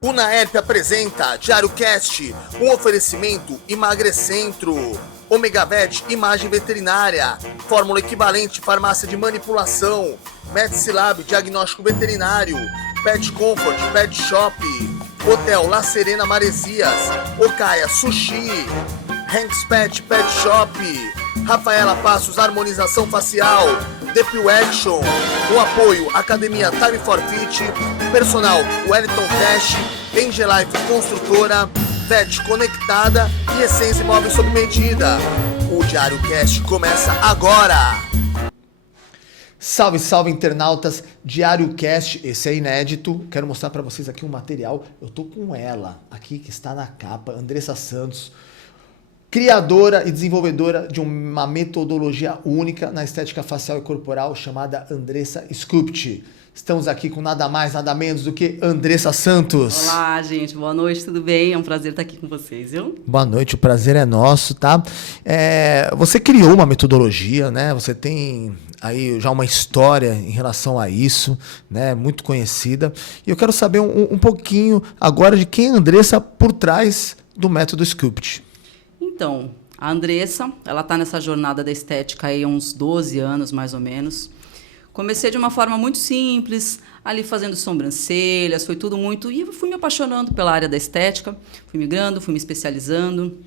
Unaerp apresenta Diário Cast, um oferecimento Emagrecentro, Omega Vet, imagem veterinária, fórmula equivalente, farmácia de manipulação, Medicilab, diagnóstico veterinário, Pet Comfort, Pet Shop, Hotel La Serena Maresias, Okaya Sushi, Hanks Pet, Pet Shop, Rafaela Passos, harmonização facial, Depil Action, o apoio Academia Time for Fit, personal Wellington Cash, Engelife Construtora, Vet Conectada e Essência Imóveis sob medida. O Diário Cast começa agora! Salve, salve internautas, Diário Cast, esse é inédito, quero mostrar para vocês aqui um material, eu tô com ela aqui que está na capa, Andressa Santos, criadora e desenvolvedora de uma metodologia única na estética facial e corporal chamada Andressa Sculpt. Estamos aqui com nada mais, nada menos do que Andressa Santos. Olá, gente. Boa noite, tudo bem? É um prazer estar aqui com vocês, viu? Boa noite, o prazer é nosso, tá? Você criou uma metodologia, né? Você tem aí já uma história em relação a isso, né? Muito conhecida. E eu quero saber um pouquinho agora de quem é a Andressa por trás do método Sculpt. Então, a Andressa, ela está nessa jornada da estética aí há uns 12 anos, mais ou menos. Comecei de uma forma muito simples, ali fazendo sobrancelhas, foi tudo muito... E eu fui me apaixonando pela área da estética, fui migrando, fui me especializando,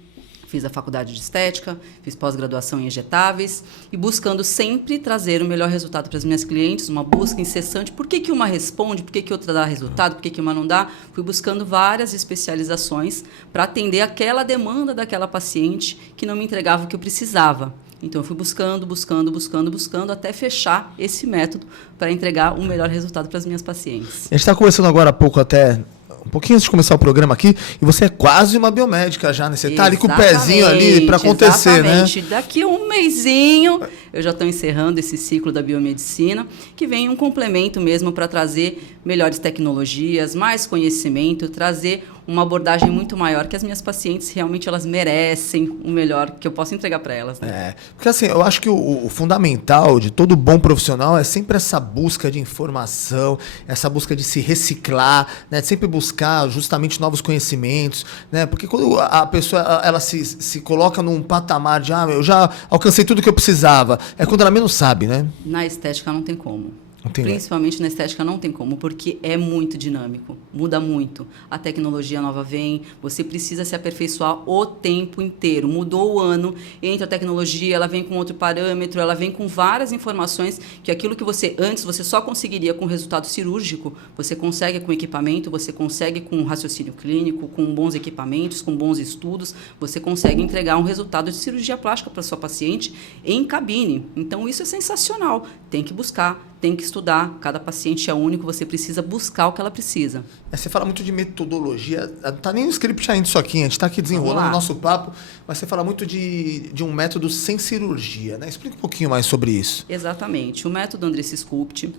fiz a faculdade de estética, fiz pós-graduação em injetáveis e buscando sempre trazer o melhor resultado para as minhas clientes, uma busca incessante. Por que uma responde, por que outra dá resultado, por que uma não dá? Fui buscando várias especializações para atender aquela demanda daquela paciente que não me entregava o que eu precisava. Então, eu fui buscando, até fechar esse método para entregar o melhor resultado para as minhas pacientes. A gente está conversando agora há pouco até... Um pouquinho antes de começar o programa aqui, e você é quase uma biomédica já, né? Você está ali com o pezinho ali para acontecer, exatamente. Né? Daqui a um mesinho, eu já estou encerrando esse ciclo da biomedicina, que vem um complemento mesmo para trazer melhores tecnologias, mais conhecimento, trazer uma abordagem muito maior, que as minhas pacientes realmente elas merecem o melhor que eu posso entregar para elas. Né? Porque assim, eu acho que o fundamental de todo bom profissional é sempre essa busca de informação, essa busca de se reciclar, né? De sempre buscar justamente novos conhecimentos, né? Porque quando a pessoa ela se coloca num patamar de eu já alcancei tudo que eu precisava, é quando ela menos sabe, né? Na estética não tem como. Entendi. Principalmente na estética não tem como, porque é muito dinâmico, muda muito. A tecnologia nova vem, você precisa se aperfeiçoar o tempo inteiro. Mudou o ano, entra a tecnologia, ela vem com outro parâmetro, ela vem com várias informações que aquilo que você antes você só conseguiria com resultado cirúrgico, você consegue com equipamento, você consegue com raciocínio clínico, com bons equipamentos, com bons estudos, você consegue entregar um resultado de cirurgia plástica para sua paciente em cabine. Então isso é sensacional, tem que buscar. Tem que estudar, cada paciente é único, você precisa buscar o que ela precisa. Você fala muito de metodologia, não está nem no script ainda isso aqui, a gente está aqui desenrolando o nosso papo, mas você fala muito de um método sem cirurgia, né? Explica um pouquinho mais sobre isso. Exatamente, o método Andressa Sculpt,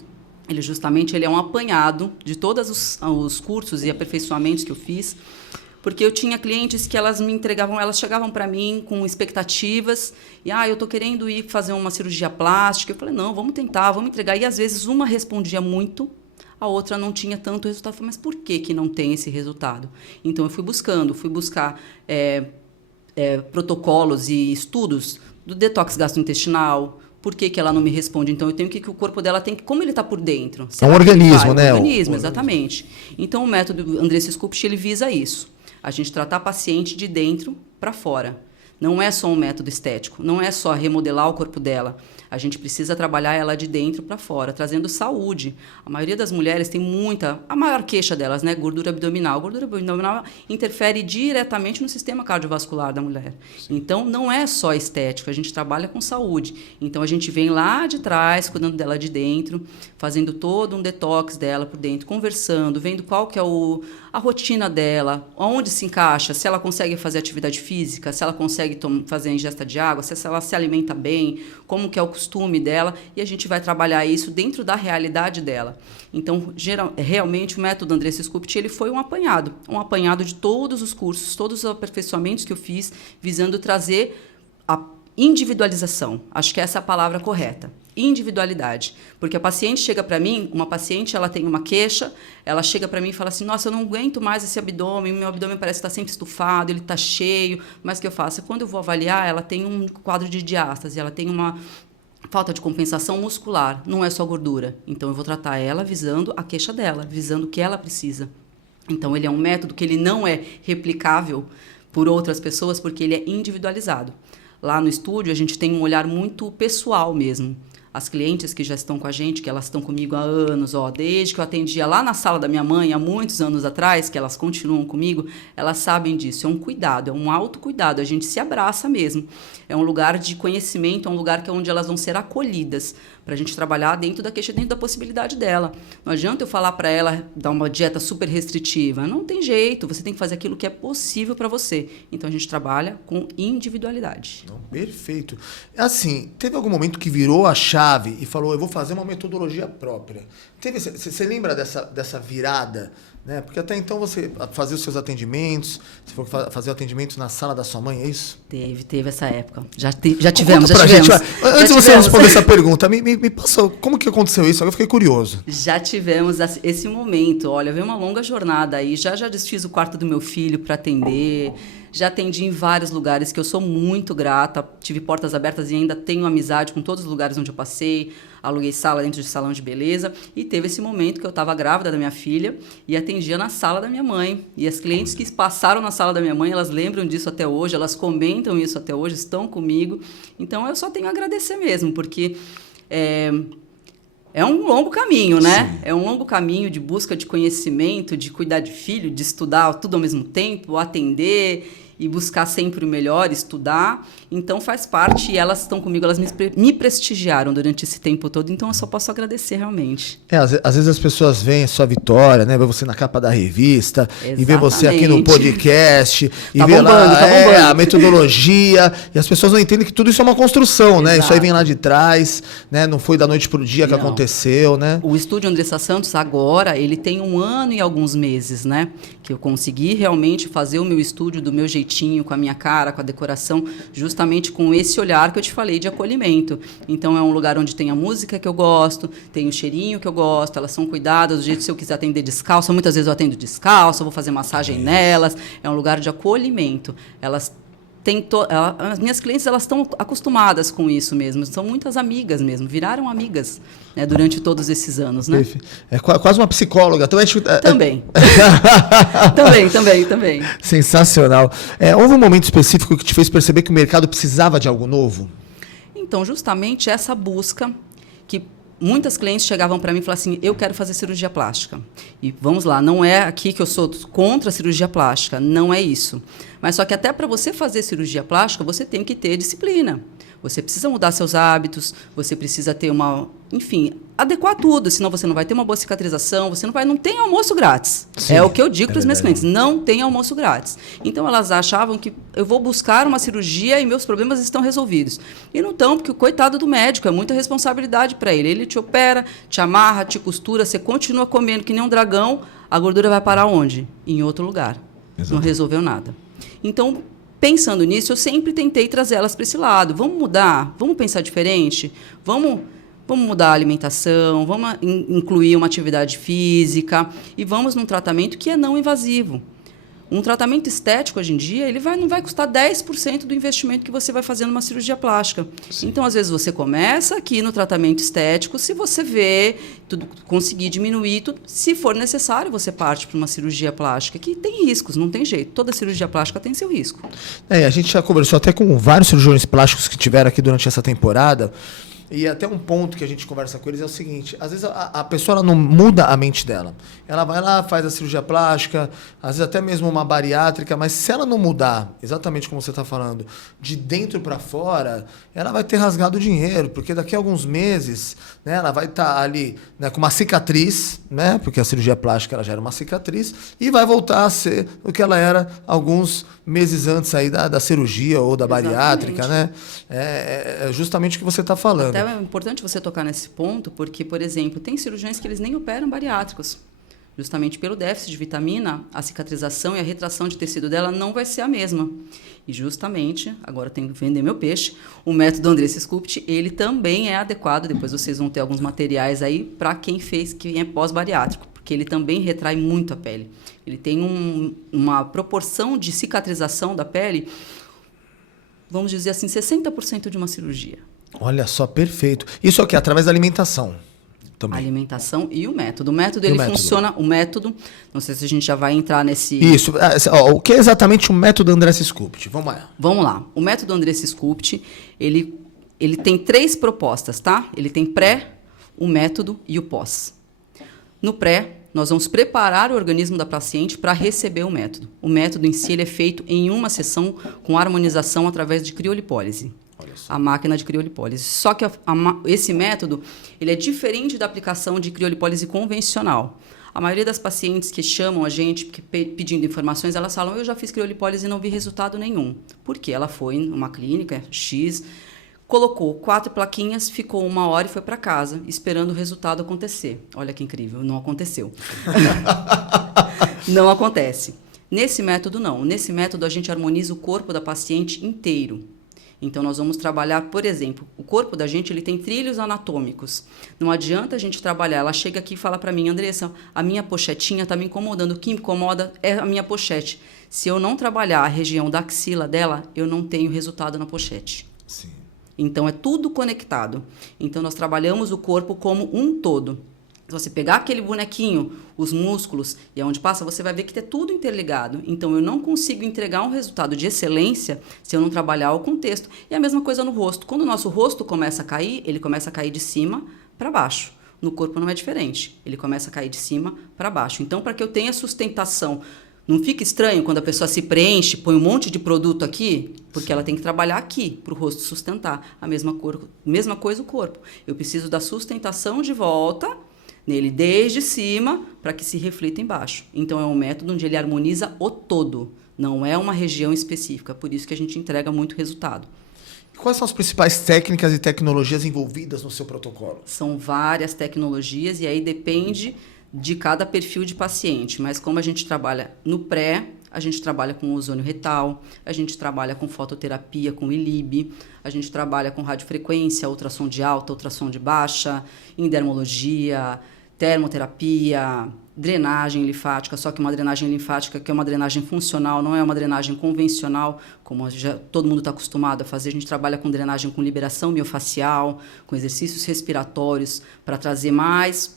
ele é um apanhado de todos os cursos e aperfeiçoamentos que eu fiz, porque eu tinha clientes que elas me entregavam, elas chegavam para mim com expectativas, e eu estou querendo ir fazer uma cirurgia plástica. Eu falei, não, vamos tentar, vamos entregar. E às vezes uma respondia muito, a outra não tinha tanto resultado. Eu falei, mas por que não tem esse resultado? Então eu fui buscar protocolos e estudos do detox gastrointestinal. Por que ela não me responde? Então, eu tenho que o corpo dela tem que... Como ele está por dentro? É um organismo, né? É um organismo, exatamente. Então, o método Andressa Sculpt, ele visa isso. A gente tratar a paciente de dentro para fora. Não é só um método estético, não é só remodelar o corpo dela. A gente precisa trabalhar ela de dentro para fora, trazendo saúde. A maioria das mulheres tem a maior queixa delas, né? Gordura abdominal. Gordura abdominal interfere diretamente no sistema cardiovascular da mulher. Sim. Então, não é só estético, a gente trabalha com saúde. Então, a gente vem lá de trás, cuidando dela de dentro, fazendo todo um detox dela por dentro, conversando, vendo qual que é a rotina dela, onde se encaixa, se ela consegue fazer atividade física, se ela consegue fazer a ingesta de água, se ela se alimenta bem, como que é o costume dela, e a gente vai trabalhar isso dentro da realidade dela. Então, realmente, o método Andressa Sculpt, ele foi um apanhado de todos os cursos, todos os aperfeiçoamentos que eu fiz, visando trazer a individualização. Acho que essa é a palavra correta. individualidade. Porque a paciente chega para mim, uma paciente, ela tem uma queixa, ela chega para mim e fala assim, nossa, eu não aguento mais esse abdômen, meu abdômen parece que está sempre estufado, ele está cheio, mas o que eu faço? Quando eu vou avaliar, ela tem um quadro de diástase, ela tem uma falta de compensação muscular, não é só gordura. Então, eu vou tratar ela visando a queixa dela, visando o que ela precisa. Então, ele é um método que ele não é replicável por outras pessoas, porque ele é individualizado. Lá no estúdio, a gente tem um olhar muito pessoal mesmo. As clientes que já estão com a gente, que elas estão comigo há anos, desde que eu atendia lá na sala da minha mãe, há muitos anos atrás, que elas continuam comigo, elas sabem disso. É um cuidado, é um autocuidado, a gente se abraça mesmo. É um lugar de conhecimento, é um lugar que é onde elas vão ser acolhidas, para a gente trabalhar dentro da queixa, dentro da possibilidade dela. Não adianta eu falar para ela dar uma dieta super restritiva. Não tem jeito, você tem que fazer aquilo que é possível para você. Então, a gente trabalha com individualidade. Não, perfeito. Assim, teve algum momento que virou a chave e falou, eu vou fazer uma metodologia própria. Você lembra dessa virada? Né? Porque até então você fazia os seus atendimentos, você foi fazer atendimentos na sala da sua mãe, é isso? Teve essa época. Já tivemos. Gente, antes de você responder essa pergunta, me passou, como que aconteceu isso? Agora eu fiquei curioso. Já tivemos esse momento. Olha, veio uma longa jornada aí. Já desfiz o quarto do meu filho para atender. Já atendi em vários lugares que eu sou muito grata. Tive portas abertas e ainda tenho amizade com todos os lugares onde eu passei. Aluguei sala dentro de salão de beleza. E teve esse momento que eu estava grávida da minha filha e atendia na sala da minha mãe. E as clientes que passaram na sala da minha mãe, elas lembram disso até hoje, elas comentam isso até hoje, estão comigo. Então, eu só tenho a agradecer mesmo, porque é um longo caminho, né? Sim. É um longo caminho de busca de conhecimento, de cuidar de filho, de estudar tudo ao mesmo tempo, atender e buscar sempre o melhor, estudar. Então, faz parte e elas estão comigo, elas me prestigiaram durante esse tempo todo, então eu só posso agradecer realmente. Às vezes as pessoas veem a sua vitória, né? Vê você na capa da revista, exatamente, e vê você aqui no podcast, e tá vê bombando, lá a metodologia, e as pessoas não entendem que tudo isso é uma construção, exato, né? Isso aí vem lá de trás, né? Não foi da noite pro dia que aconteceu, né? O estúdio Andressa Santos agora, ele tem 1 ano e alguns meses, né? Que eu consegui realmente fazer o meu estúdio do meu jeitinho, com a minha cara, com a decoração, justamente com esse olhar que eu te falei de acolhimento. Então, é um lugar onde tem a música que eu gosto, tem o cheirinho que eu gosto, elas são cuidadas, do jeito que se eu quiser atender descalça, muitas vezes eu atendo descalça, eu vou fazer massagem nelas, é um lugar de acolhimento. Elas as minhas clientes, elas estão acostumadas com isso mesmo, são muitas amigas mesmo, viraram amigas, né, durante todos esses anos, né? É quase uma psicóloga. Também. Também. Sensacional. Houve um momento específico que te fez perceber que o mercado precisava de algo novo? Então, justamente essa busca que muitas clientes chegavam para mim e falavam assim, eu quero fazer cirurgia plástica. E vamos lá, não é aqui que eu sou contra a cirurgia plástica, não é isso. Mas só que até para você fazer cirurgia plástica, você tem que ter disciplina. Você precisa mudar seus hábitos, você precisa ter adequar tudo, senão você não vai ter uma boa cicatrização, você não tem almoço grátis. Sim, é o que eu digo para os meus clientes, não tem almoço grátis. Então, elas achavam que eu vou buscar uma cirurgia e meus problemas estão resolvidos. E não estão, porque o coitado do médico, é muita responsabilidade para ele. Ele te opera, te amarra, te costura, você continua comendo que nem um dragão, a gordura vai parar onde? Em outro lugar. Exato. Não resolveu nada. Então, pensando nisso, eu sempre tentei trazer elas para esse lado. Vamos mudar? Vamos pensar diferente? Vamos mudar a alimentação, vamos incluir uma atividade física e vamos num tratamento que é não invasivo. Um tratamento estético, hoje em dia, ele não vai custar 10% do investimento que você vai fazer numa cirurgia plástica. Sim. Então, às vezes, você começa aqui no tratamento estético, se você vê, conseguir diminuir, se for necessário, você parte para uma cirurgia plástica, que tem riscos, não tem jeito. Toda cirurgia plástica tem seu risco. A gente já conversou até com vários cirurgiões plásticos que tiveram aqui durante essa temporada. E até um ponto que a gente conversa com eles é o seguinte, às vezes a pessoa ela não muda a mente dela. Ela vai lá, faz a cirurgia plástica, às vezes até mesmo uma bariátrica, mas se ela não mudar, exatamente como você está falando, de dentro para fora, ela vai ter rasgado o dinheiro, porque daqui a alguns meses, né, ela vai estar ali, né, com uma cicatriz, né, porque a cirurgia plástica ela já era uma cicatriz, e vai voltar a ser o que ela era alguns meses antes aí da cirurgia ou da bariátrica, né? É justamente o que você está falando. Até é importante você tocar nesse ponto, porque, por exemplo, tem cirurgiões que eles nem operam bariátricos. Justamente pelo déficit de vitamina, a cicatrização e a retração de tecido dela não vai ser a mesma. E justamente, agora eu tenho que vender meu peixe, o método Andressa Sculpt, ele também é adequado, depois vocês vão ter alguns materiais aí para quem é pós-bariátrico, porque ele também retrai muito a pele. Ele tem uma proporção de cicatrização da pele, vamos dizer assim, 60% de uma cirurgia. Olha só, perfeito. Isso é o quê? Através da alimentação também. A alimentação e o método. O método, ele funciona... O método, não sei se a gente já vai entrar nesse... Isso. O que é exatamente o método Andressa Sculpt? Vamos lá. Vamos lá. O método Andressa Sculpt, ele tem 3 propostas, tá? Ele tem pré, o método e o pós. No pré, nós vamos preparar o organismo da paciente para receber o método. O método em si ele é feito em uma sessão com harmonização através de criolipólise. A máquina de criolipólise. Só que esse método ele é diferente da aplicação de criolipólise convencional. A maioria das pacientes que chamam a gente pedindo informações, elas falam, eu já fiz criolipólise e não vi resultado nenhum. Por quê? Ela foi numa clínica X, colocou 4 plaquinhas, ficou 1 hora e foi para casa, esperando o resultado acontecer. Olha que incrível, não aconteceu. Não acontece. Nesse método, não. Nesse método, a gente harmoniza o corpo da paciente inteiro. Então, nós vamos trabalhar, por exemplo, o corpo da gente ele tem trilhos anatômicos. Não adianta a gente trabalhar. Ela chega aqui e fala para mim, Andressa, a minha pochetinha está me incomodando. O que me incomoda é a minha pochete. Se eu não trabalhar a região da axila dela, eu não tenho resultado na pochete. Sim. Então, é tudo conectado. Então, nós trabalhamos o corpo como um todo. Se você pegar aquele bonequinho, os músculos e aonde passa, você vai ver que é tudo interligado. Então, eu não consigo entregar um resultado de excelência se eu não trabalhar o contexto. E a mesma coisa no rosto. Quando o nosso rosto começa a cair, ele começa a cair de cima para baixo. No corpo não é diferente. Ele começa a cair de cima para baixo. Então, para que eu tenha sustentação, não fica estranho quando a pessoa se preenche, põe um monte de produto aqui, porque ela tem que trabalhar aqui para o rosto sustentar. A mesma coisa o corpo. Eu preciso da sustentação de volta nele desde cima para que se reflita embaixo. Então é um método onde ele harmoniza o todo, não é uma região específica, por isso que a gente entrega muito resultado. Quais são as principais técnicas e tecnologias envolvidas no seu protocolo? São várias tecnologias e aí depende de cada perfil de paciente, mas como a gente trabalha no pré, a gente trabalha com ozônio retal, a gente trabalha com fototerapia, com ILIB, a gente trabalha com radiofrequência, ultrassom de alta, ultrassom de baixa, endermologia, termoterapia, drenagem linfática, só que uma drenagem linfática que é uma drenagem funcional, não é uma drenagem convencional, como todo mundo está acostumado a fazer. A gente trabalha com drenagem com liberação miofacial, com exercícios respiratórios, para trazer mais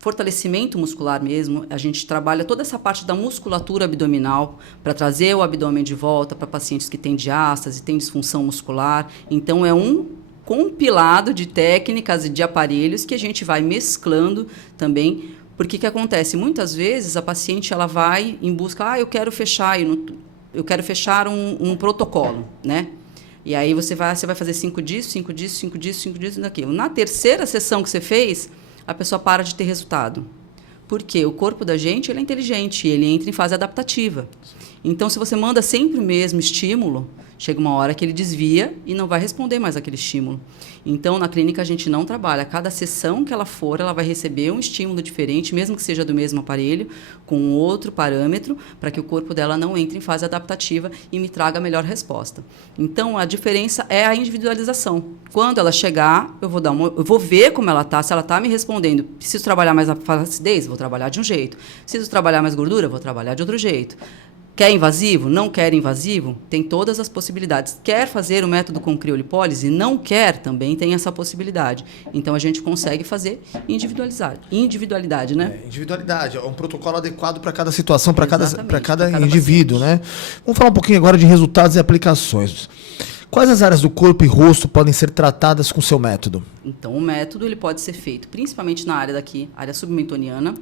fortalecimento muscular mesmo. A gente trabalha toda essa parte da musculatura abdominal, para trazer o abdômen de volta para pacientes que têm diástase, têm disfunção muscular. Então, é um compilado de técnicas e de aparelhos que a gente vai mesclando também. Porque o que acontece? Muitas vezes a paciente ela vai em busca, eu quero fechar um protocolo, né? E aí você vai fazer 5 disso, 5 disso, 5 disso, 5 disso, daquilo. Na terceira sessão que você fez, a pessoa para de ter resultado. Porque o corpo da gente ele é inteligente, ele entra em fase adaptativa. Então, se você manda sempre o mesmo estímulo, chega uma hora que ele desvia e não vai responder mais aquele estímulo. Então, na clínica, a gente não trabalha. Cada sessão que ela for, ela vai receber um estímulo diferente, mesmo que seja do mesmo aparelho, com outro parâmetro, para que o corpo dela não entre em fase adaptativa e me traga a melhor resposta. Então, a diferença é a individualização. Quando ela chegar, eu vou ver como ela está. Se ela está me respondendo, preciso trabalhar mais a flacidez, vou trabalhar de um jeito. Preciso trabalhar mais gordura, vou trabalhar de outro jeito. Quer invasivo? Não quer invasivo? Tem todas as possibilidades. Quer fazer o método com criolipólise? Não quer? Também tem essa possibilidade. Então, a gente consegue fazer individualidade, né? Individualidade. É um protocolo adequado para cada situação, para cada indivíduo, né? Vamos falar um pouquinho agora de resultados e aplicações. Quais as áreas do corpo e rosto podem ser tratadas com o seu método? Então, o método ele pode ser feito principalmente na área área submentoniana,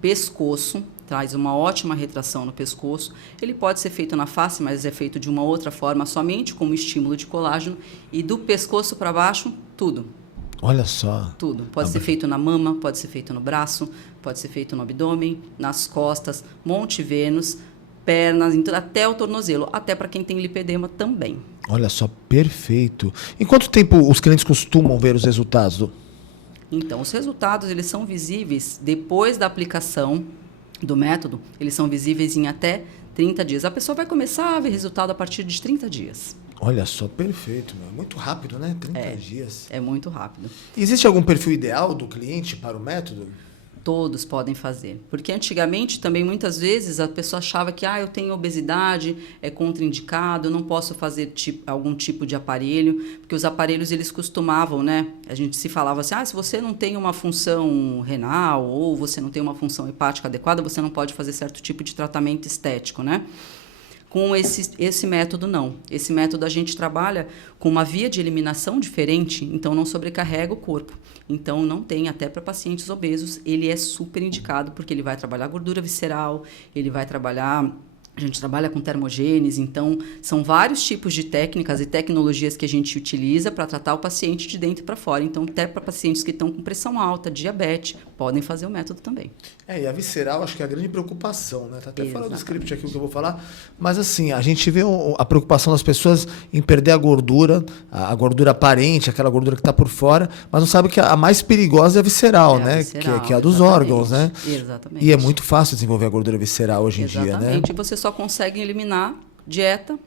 pescoço, traz uma ótima retração no pescoço. Ele pode ser feito na face, mas é feito de uma outra forma, somente como estímulo de colágeno. E do pescoço para baixo, tudo. Olha só. Tudo. Pode ser feito na mama, pode ser feito no braço, pode ser feito no abdômen, nas costas, Monte Vênus, pernas, até o tornozelo. Até para quem tem lipedema também. Olha só, perfeito. Em quanto tempo os clientes costumam ver os resultados? Então, os resultados, eles são visíveis depois da aplicação do método, eles são visíveis em até 30 dias. A pessoa vai começar a ver resultado a partir de 30 dias. Olha só, perfeito, meu. Muito rápido, né? 30 dias. É muito rápido. Existe algum perfil ideal do cliente para o método? Todos podem fazer. Porque antigamente também muitas vezes a pessoa achava que eu tenho obesidade, é contraindicado, eu não posso fazer algum tipo de aparelho, porque os aparelhos eles costumavam, né? A gente se falava assim, se você não tem uma função renal ou você não tem uma função hepática adequada, você não pode fazer certo tipo de tratamento estético, né? Com esse método, não. Esse método a gente trabalha com uma via de eliminação diferente, então não sobrecarrega o corpo. Então, não tem, até para pacientes obesos, ele é super indicado, porque ele vai trabalhar gordura visceral, ele vai trabalhar... A gente trabalha com termogênese, então são vários tipos de técnicas e tecnologias que a gente utiliza para tratar o paciente de dentro para fora. Então, até para pacientes que estão com pressão alta, diabetes, podem fazer o método também. E a visceral, acho que é a grande preocupação, né? Tá até fora do script aqui o que eu vou falar, mas assim, a gente vê a preocupação das pessoas em perder a gordura aparente, aquela gordura que está por fora, mas não sabe que a mais perigosa é a visceral, né? Visceral, que é a dos órgãos, né? Exatamente. E é muito fácil desenvolver a gordura visceral hoje em dia, né? Exatamente. E você só consegue eliminar dieta,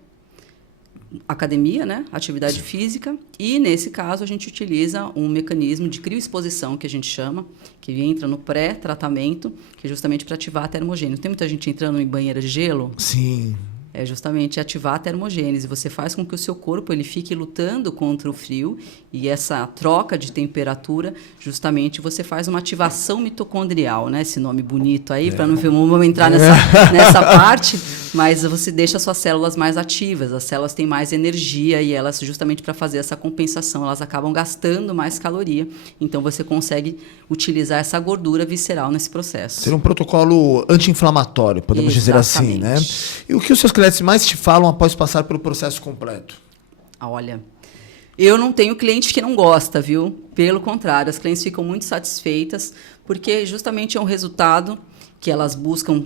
academia, né? Atividade física, e nesse caso a gente utiliza um mecanismo de crioexposição, que a gente chama, que entra no pré-tratamento, que é justamente para ativar a termogênese. Tem muita gente entrando em banheira de gelo? Sim. É justamente ativar a termogênese. Você faz com que o seu corpo ele fique lutando contra o frio, e essa troca de temperatura, justamente você faz uma ativação mitocondrial, né? Esse nome bonito aí, para não vamos entrar nessa parte, mas você deixa as suas células mais ativas, as células têm mais energia e elas, justamente para fazer essa compensação, elas acabam gastando mais caloria, então você consegue utilizar essa gordura visceral nesse processo. Ser um protocolo anti-inflamatório, podemos dizer assim, né? E o que os seus clientes mais te falam após passar pelo processo completo? Olha, eu não tenho cliente que não gosta, viu? Pelo contrário, as clientes ficam muito satisfeitas, porque justamente é um resultado que elas buscam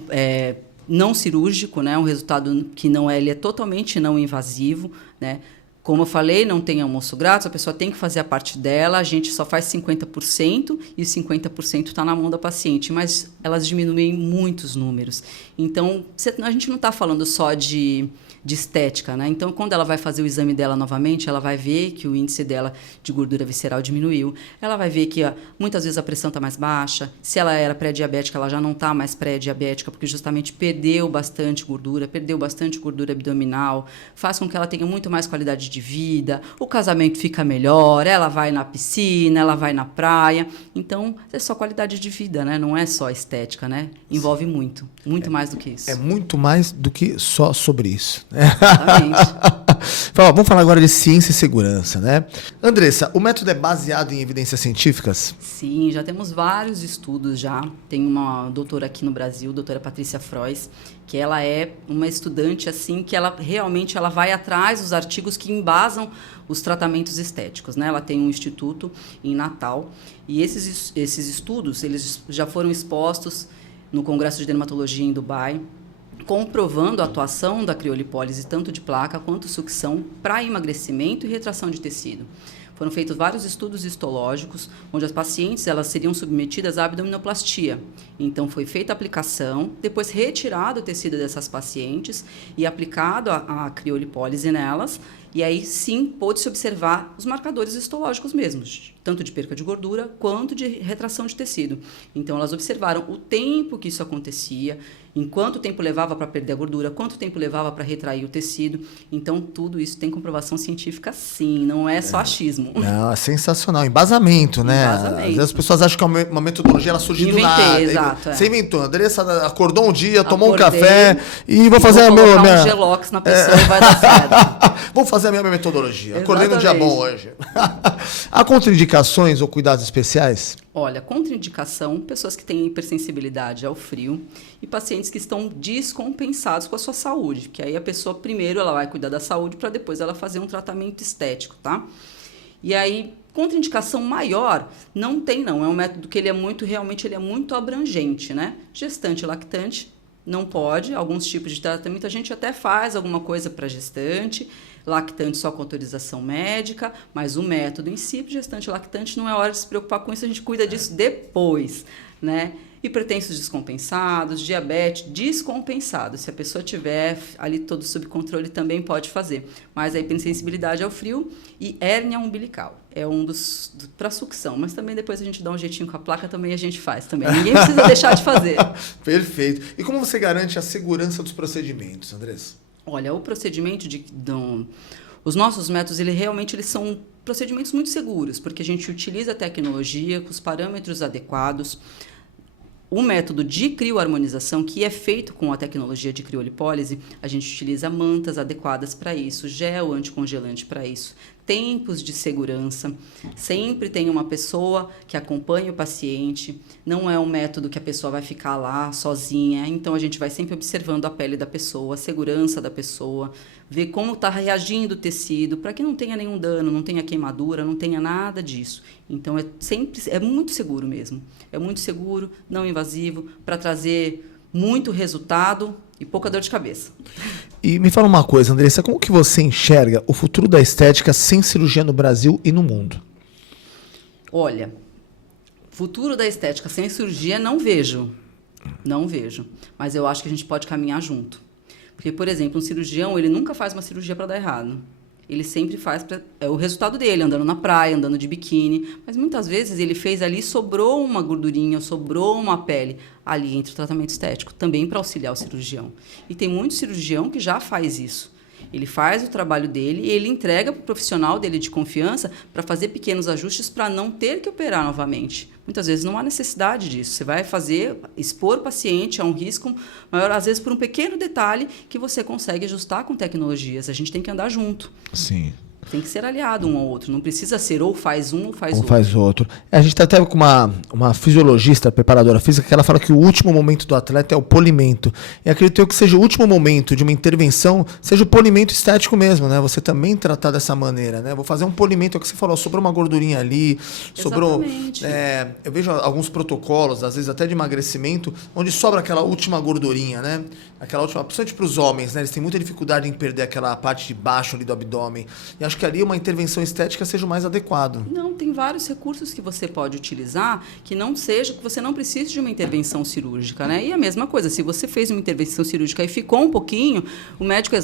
não cirúrgico, né? Um resultado que ele é totalmente não invasivo, né? Como eu falei, não tem almoço grátis, a pessoa tem que fazer a parte dela, a gente só faz 50% e 50% está na mão da paciente, mas elas diminuem muitos números. Então, a gente não está falando só de estética, né? Então, quando ela vai fazer o exame dela novamente, ela vai ver que o índice dela de gordura visceral diminuiu. Ela vai ver que muitas vezes a pressão está mais baixa. Se ela era pré-diabética, ela já não está mais pré-diabética, porque justamente perdeu bastante gordura abdominal, faz com que ela tenha muito mais qualidade de vida, o casamento fica melhor, ela vai na piscina, ela vai na praia. Então, é só qualidade de vida, né? Não é só estética, né? Envolve muito mais do que isso. É muito mais do que só sobre isso. Exatamente. Vamos falar agora de ciência e segurança, né? Andressa, o método é baseado em evidências científicas? Sim, já temos vários estudos já. Tem uma doutora aqui no Brasil, doutora Patrícia Frois, que ela é uma estudante assim que ela realmente vai atrás dos artigos que embasam os tratamentos estéticos, né? Ela tem um instituto em Natal e esses estudos eles já foram expostos no Congresso de Dermatologia em Dubai, comprovando a atuação da criolipólise tanto de placa quanto sucção para emagrecimento e retração de tecido. Foram feitos vários estudos histológicos, onde as pacientes elas seriam submetidas à abdominoplastia. Então, foi feita a aplicação, depois retirado o tecido dessas pacientes e aplicado a criolipólise nelas, e aí sim pôde-se observar os marcadores histológicos mesmos, tanto de perca de gordura quanto de retração de tecido. Então, elas observaram o tempo que isso acontecia, em quanto tempo levava para perder a gordura, quanto tempo levava para retrair o tecido. Então, tudo isso tem comprovação científica, sim, não é só achismo. Não, é sensacional. Embasamento, né? Embasamento. Às vezes as pessoas acham que é uma metodologia, ela surge do nada. Exato, Você inventou. A Andressa acordou um dia, tomou um Acordei café e vou fazer vou colocar minha... um Gelox na pessoa e vai dar certo. Vou fazer a minha metodologia. Acordei num dia Exatamente. bom hoje. Há contraindicações ou cuidados especiais? Olha, contraindicação, pessoas que têm hipersensibilidade ao frio e pacientes que estão descompensados com a sua saúde, que aí a pessoa primeiro ela vai cuidar da saúde para depois ela fazer um tratamento estético, tá? E aí, contraindicação maior, não tem não, é um método que realmente ele é muito abrangente, né? Gestante e lactante, não pode. Alguns tipos de tratamento a gente até faz alguma coisa para gestante, lactante só com autorização médica, mas o método em si, gestante e lactante, não é hora de se preocupar com isso, a gente cuida disso depois, né? Hipertensos descompensados, diabetes descompensado. Se a pessoa tiver ali todo sob controle, também pode fazer. Mas a hipersensibilidade ao frio e hérnia umbilical. É um dos para sucção, mas também depois a gente dá um jeitinho com a placa, também a gente faz também. Ninguém precisa deixar de fazer. Perfeito. E como você garante a segurança dos procedimentos, Andressa? Olha, o procedimento os nossos métodos, eles são procedimentos muito seguros, porque a gente utiliza a tecnologia com os parâmetros adequados. O método de crioharmonização, que é feito com a tecnologia de criolipólise, a gente utiliza mantas adequadas para isso, gel anticongelante para isso, tempos de segurança, sempre tem uma pessoa que acompanha o paciente, não é um método que a pessoa vai ficar lá sozinha, então a gente vai sempre observando a pele da pessoa, a segurança da pessoa, ver como está reagindo o tecido, para que não tenha nenhum dano, não tenha queimadura, não tenha nada disso. Então é muito seguro mesmo, é muito seguro, não invasivo, para trazer muito resultado e pouca dor de cabeça. E me fala uma coisa, Andressa, como que você enxerga o futuro da estética sem cirurgia no Brasil e no mundo? Olha, futuro da estética sem cirurgia não vejo, mas eu acho que a gente pode caminhar junto. Porque, por exemplo, um cirurgião, ele nunca faz uma cirurgia para dar errado. Ele sempre faz é o resultado dele, andando na praia, andando de biquíni. Mas muitas vezes ele fez ali, sobrou uma gordurinha, sobrou uma pele ali entre o tratamento estético, também para auxiliar o cirurgião. E tem muito cirurgião que já faz isso. Ele faz o trabalho dele e ele entrega para o profissional dele de confiança para fazer pequenos ajustes para não ter que operar novamente. Muitas vezes não há necessidade disso. Você vai expor o paciente a um risco maior, às vezes por um pequeno detalhe que você consegue ajustar com tecnologias. A gente tem que andar junto. Sim. Tem que ser aliado um ao outro. Não precisa ser ou faz um ou faz ou outro. Faz outro. A gente está até com uma fisiologista, preparadora física, que ela fala que o último momento do atleta é o polimento. E acredito que seja o último momento de uma intervenção, seja o polimento estético mesmo, né? Você também tratar dessa maneira, né? Vou fazer um polimento, é o que você falou, sobrou uma gordurinha ali, sobrou... eu vejo alguns protocolos, às vezes até de emagrecimento, onde sobra aquela última gordurinha, né? Aquela última, principalmente para os homens, né? Eles têm muita dificuldade em perder aquela parte de baixo ali do abdômen. E acho que ali uma intervenção estética seja o mais adequado. Não, tem vários recursos que você pode utilizar que você não precise de uma intervenção cirúrgica, né? E a mesma coisa, se você fez uma intervenção cirúrgica e ficou um pouquinho, o médico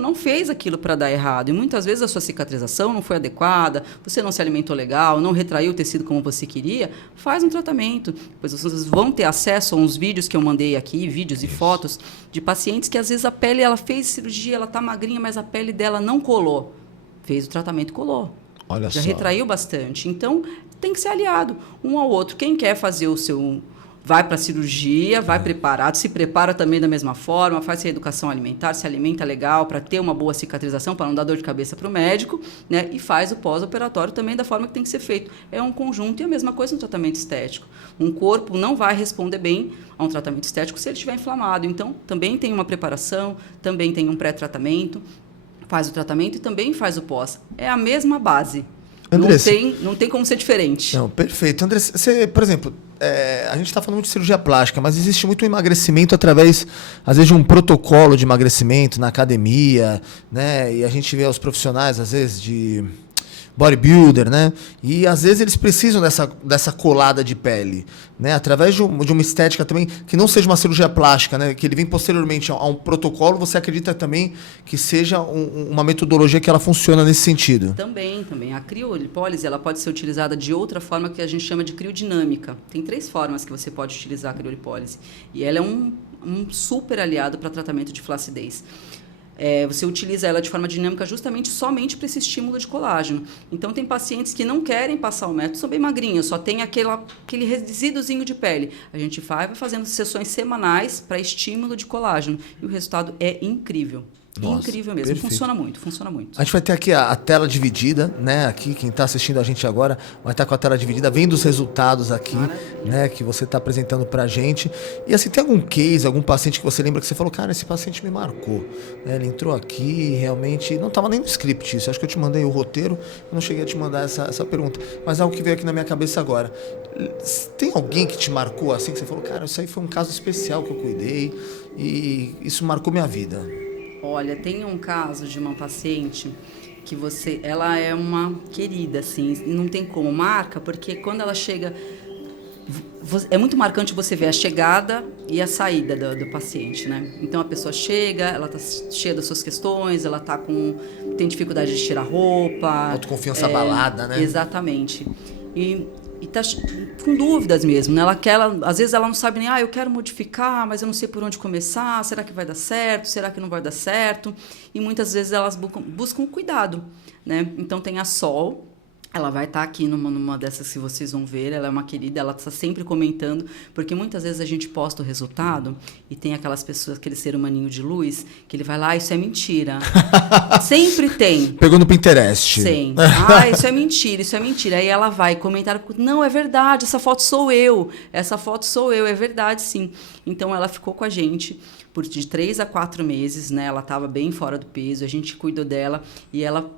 não fez aquilo para dar errado. E muitas vezes a sua cicatrização não foi adequada, você não se alimentou legal, não retraiu o tecido como você queria, faz um tratamento. Depois vocês vão ter acesso a uns vídeos que eu mandei aqui, vídeos e fotos de pacientes que às vezes a pele, ela fez cirurgia, ela está magrinha, mas a pele dela não colou. Fez o tratamento, colou. Olha já só. Retraiu bastante. Então, tem que ser aliado um ao outro. Quem quer fazer o seu... Vai para a cirurgia, vai preparado, se prepara também da mesma forma, faz reeducação alimentar, se alimenta legal para ter uma boa cicatrização, para não dar dor de cabeça para o médico, né? E faz o pós-operatório também da forma que tem que ser feito. É um conjunto e a mesma coisa no tratamento estético. Um corpo não vai responder bem a um tratamento estético se ele estiver inflamado. Então, também tem uma preparação, também tem um pré-tratamento, faz o tratamento e também faz o pós. É a mesma base. Andressa, não tem como ser diferente. Não, perfeito. Andressa, você, por exemplo, a gente está falando muito de cirurgia plástica, mas existe muito emagrecimento através, às vezes, de um protocolo de emagrecimento na academia, né? E a gente vê os profissionais, às vezes, de bodybuilder, né? E às vezes eles precisam dessa colada de pele, né? Através de uma estética também, que não seja uma cirurgia plástica, né? Que ele vem posteriormente a um protocolo, você acredita também que seja uma metodologia que ela funciona nesse sentido? Também. A criolipólise, ela pode ser utilizada de outra forma que a gente chama de criodinâmica. Tem 3 formas que você pode utilizar a criolipólise. E ela é um super aliado para tratamento de flacidez. Você utiliza ela de forma dinâmica justamente somente para esse estímulo de colágeno. Então, tem pacientes que não querem passar o método, são bem magrinhos, só tem aquele resíduozinho de pele. A gente vai fazendo sessões semanais para estímulo de colágeno e o resultado é incrível. Nossa, incrível mesmo. perfeito. Funciona muito, funciona muito. A gente vai ter aqui a tela dividida, né? Aqui, quem está assistindo a gente agora vai estar com a tela dividida, vendo os resultados aqui, né? Que você está apresentando pra gente. E assim, tem algum case, algum paciente que você lembra que você falou, cara, esse paciente me marcou, né? Ele entrou aqui, realmente, não estava nem no script isso. Acho que eu te mandei o roteiro, eu não cheguei a te mandar essa pergunta. Mas algo que veio aqui na minha cabeça agora. Tem alguém que te marcou assim, que você falou, cara, isso aí foi um caso especial que eu cuidei e isso marcou minha vida? Olha, tem um caso de uma paciente que ela é uma querida, assim, não tem como, marca, porque quando ela chega, é muito marcante você ver a chegada e a saída do paciente, né? Então a pessoa chega, ela tá cheia das suas questões, ela tem dificuldade de tirar roupa. Autoconfiança abalada, né? Exatamente. E tá com dúvidas mesmo, né? Às vezes ela não sabe nem, eu quero modificar, mas eu não sei por onde começar, será que vai dar certo, será que não vai dar certo? E muitas vezes elas buscam cuidado, né? Então tem a Sol, ela vai estar aqui numa dessas que vocês vão ver, ela é uma querida, ela está sempre comentando, porque muitas vezes a gente posta o resultado e tem aquelas pessoas, aquele ser humaninho de luz, que ele vai lá, isso é mentira. Sempre tem. Pegou no Pinterest. Sim. Isso é mentira, isso é mentira. Aí ela vai comentar, não, é verdade, essa foto sou eu, é verdade sim. Então ela ficou com a gente de 3 a 4 meses, né? Ela estava bem fora do peso, a gente cuidou dela e ela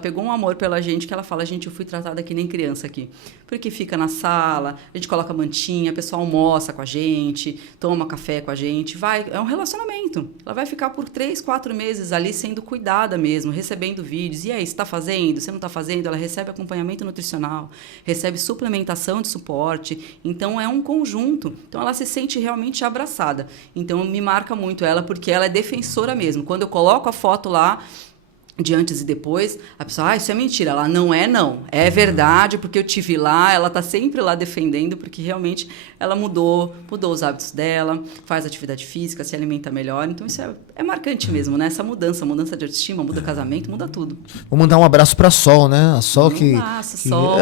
pegou um amor pela gente, que ela fala, gente, eu fui tratada que nem criança aqui. Porque fica na sala, a gente coloca mantinha, a pessoa almoça com a gente, toma café com a gente, é um relacionamento. Ela vai ficar por 3, 4 meses ali sendo cuidada mesmo, recebendo vídeos. E aí, você está fazendo? Você não está fazendo? Ela recebe acompanhamento nutricional, recebe suplementação de suporte. Então, é um conjunto. Então, ela se sente realmente abraçada. Então, me marca muito ela, porque ela é defensora mesmo. Quando eu coloco a foto lá, de antes e depois, a pessoa, isso é mentira. Ela, não. É verdade, porque eu tive lá, ela está sempre lá defendendo, porque realmente ela mudou os hábitos dela, faz atividade física, se alimenta melhor. Então, isso é marcante mesmo, né? Essa mudança de autoestima, muda casamento, muda tudo. Vou mandar um abraço para a Sol, né? A Sol que... Sol.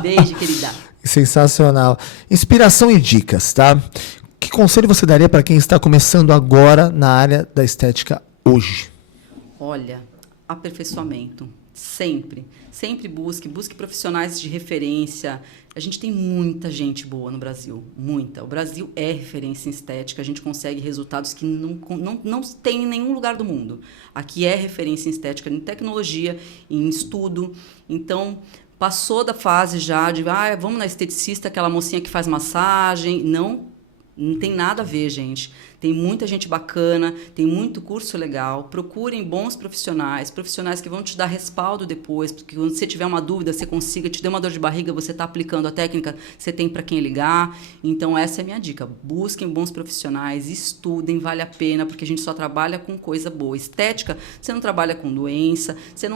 Beijo, querida. Sensacional. Inspiração e dicas, tá? Que conselho você daria para quem está começando agora na área da estética hoje? Olha, aperfeiçoamento, sempre busque profissionais de referência. A gente tem muita gente boa no Brasil, muita. O Brasil é referência em estética, a gente consegue resultados que não tem em nenhum lugar do mundo. Aqui é referência em estética, em tecnologia, em estudo. Então, passou da fase já de, vamos na esteticista, aquela mocinha que faz massagem. Não tem nada a ver, gente. Tem muita gente bacana, tem muito curso legal. Procurem bons profissionais que vão te dar respaldo depois, porque quando você tiver uma dúvida, você consiga, te deu uma dor de barriga, você está aplicando a técnica, você tem para quem ligar. Então, essa é a minha dica. Busquem bons profissionais, estudem, vale a pena, porque a gente só trabalha com coisa boa. Estética, você não trabalha com doença, você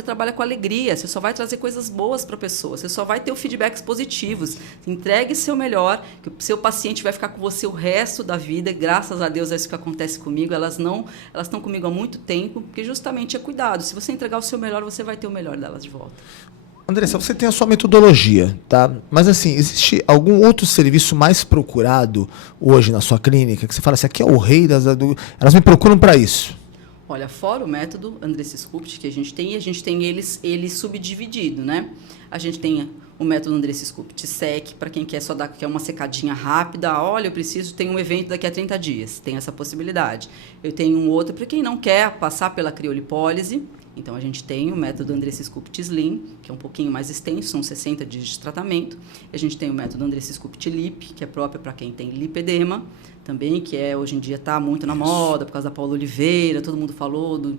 trabalha com alegria, você só vai trazer coisas boas para a pessoa, você só vai ter feedbacks positivos. Entregue seu melhor, que o seu paciente vai ficar com você o resto da vida, graças a Deus é isso que acontece comigo. Elas estão comigo há muito tempo, porque justamente é cuidado. Se você entregar o seu melhor, você vai ter o melhor delas de volta. Andressa, você tem a sua metodologia, tá? Mas assim, existe algum outro serviço mais procurado hoje na sua clínica, que você fala assim, aqui é o rei elas me procuram para isso? Olha, fora o método Andressa Sculpt que a gente tem ele subdividido, né? A gente tem o método Andressa Sculpt Sec, para quem quer quer uma secadinha rápida. Olha, tem um evento daqui a 30 dias, tem essa possibilidade. Eu tenho um outro para quem não quer passar pela criolipólise. Então, a gente tem o método Andressa Sculpt Slim, que é um pouquinho mais extenso, são 60 dias de tratamento. A gente tem o método Andressa Sculpt Lip, que é próprio para quem tem lipedema, também, que hoje em dia está muito na moda, por causa da Paula Oliveira, todo mundo falou do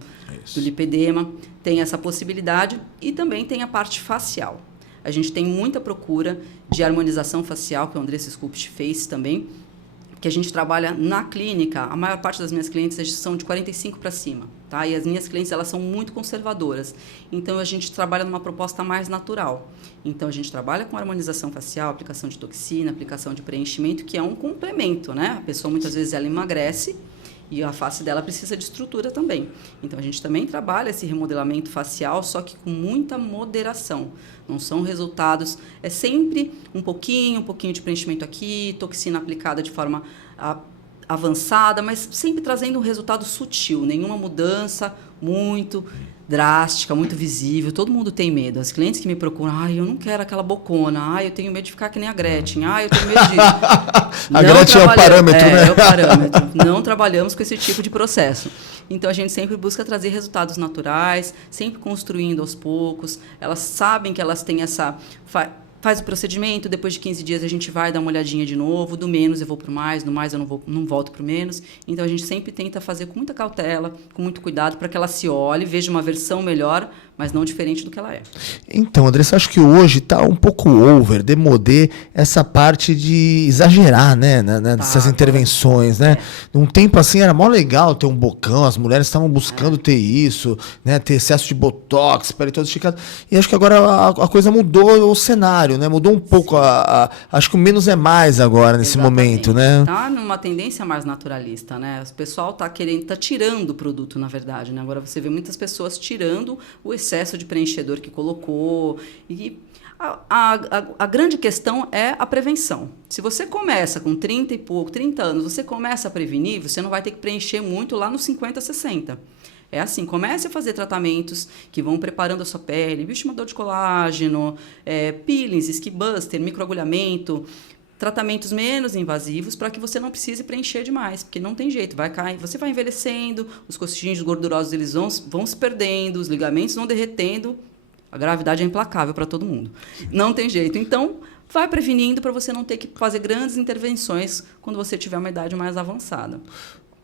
lipedema. Tem essa possibilidade e também tem a parte facial. A gente tem muita procura de harmonização facial, que o Andressa Sculpt fez também, que a gente trabalha na clínica. A maior parte das minhas clientes são de 45 para cima, tá? E as minhas clientes, elas são muito conservadoras. Então, a gente trabalha numa proposta mais natural. Então, a gente trabalha com harmonização facial, aplicação de toxina, aplicação de preenchimento, que é um complemento, né? A pessoa, muitas vezes, ela emagrece e a face dela precisa de estrutura também. Então, a gente também trabalha esse remodelamento facial, só que com muita moderação. Não são resultados... É sempre um pouquinho de preenchimento aqui, toxina aplicada de forma avançada, mas sempre trazendo um resultado sutil, nenhuma mudança muito drástica, muito visível. Todo mundo tem medo. As clientes que me procuram, eu não quero aquela bocona, eu tenho medo de ficar que nem a Gretchen, eu tenho medo de... A Gretchen é o parâmetro, né? É o parâmetro. Não trabalhamos com esse tipo de processo. Então, a gente sempre busca trazer resultados naturais, sempre construindo aos poucos. Elas sabem que elas têm essa... Faz o procedimento, depois de 15 dias a gente vai dar uma olhadinha de novo, do menos eu vou para o mais, do mais eu não volto para o menos. Então, a gente sempre tenta fazer com muita cautela, com muito cuidado, para que ela se olhe, veja uma versão melhor, mas não diferente do que ela é. Então, Andressa, acho que hoje está um pouco over, demodê, essa parte de exagerar, né? Nessas intervenções, né? Num tempo assim era mó legal ter um bocão, as mulheres estavam buscando ter isso, né? Ter excesso de botox, pele toda esticada. E acho que agora a coisa mudou o cenário, né? Mudou um pouco. Acho que o menos é mais agora, nesse momento, né? Está numa tendência mais naturalista, né? O pessoal está tirando o produto, na verdade, né? Agora você vê muitas pessoas tirando o excesso de preenchedor que colocou. E a grande questão é a prevenção. Se você começa com 30 anos, você começa a prevenir, você não vai ter que preencher muito lá nos 50, 60. É assim, comece a fazer tratamentos que vão preparando a sua pele, bioestimulador de colágeno, peelings, skin buster, microagulhamento, tratamentos menos invasivos para que você não precise preencher demais, porque não tem jeito, vai cair, você vai envelhecendo, os coxinhos gordurosos eles vão se perdendo, os ligamentos vão derretendo, a gravidade é implacável para todo mundo. Não tem jeito. Então, vai prevenindo para você não ter que fazer grandes intervenções quando você tiver uma idade mais avançada.